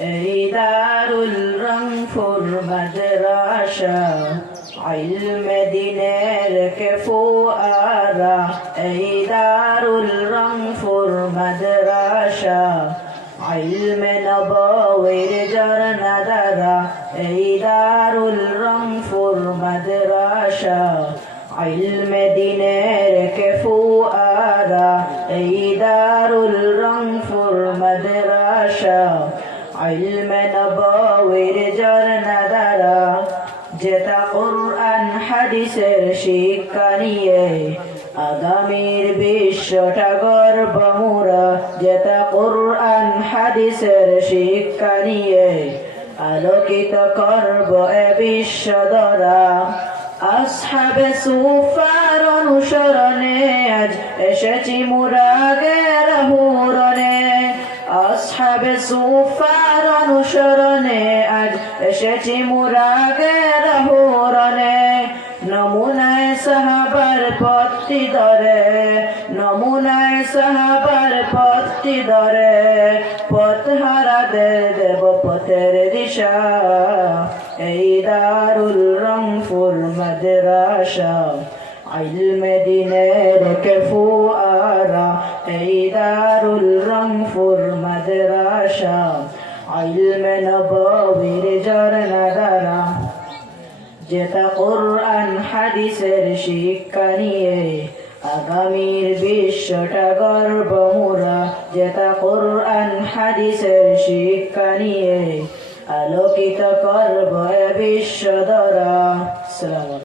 دار الرم فرمد راشا علم دينار كفو آرا أي دار الرم فرمد راشا علم نباوير جرنا دارا أي دار الرم فرمد راشا علم دينار كفو آرا أي دار الرم فرمد راشا علم নববীর ঝরনা দ্বারা যেটা কোরআন হাদিসের শিক্ষা নিয়ে আগামীর বিশ্বটা গর্ব মোরা যেটা কোরআন হাদিসের শিক্ষা নিয়ে আলোকিত করব এ বিশ্ব দ্বারা আসহাবে সুফার অনুসরণে আজ এসেছি মুরাগের হুরনে আসহাবে সুফার অনুসরণে আজ এসেছি মুরাগের হরণে নমুনায় সাহাবার পথটি ধরে, নমুনায় সাহাবার পথটি ধরে। পথ হারাতে দেব পথের দিশা। এই দারুল রংফুর মাদ্রাসা, আইল মেদিনে ইলমে নবীর ঝরনা ধারা যেটা কোরআন, হাদিসের শিক্ষা নিয়ে আগামীর বিশ্বটা গর্ব মুরা। যেটা কোরআন, হাদিসের শিক্ষা নিয়ে আলোকিত করব বিশ্ব দ্বারা।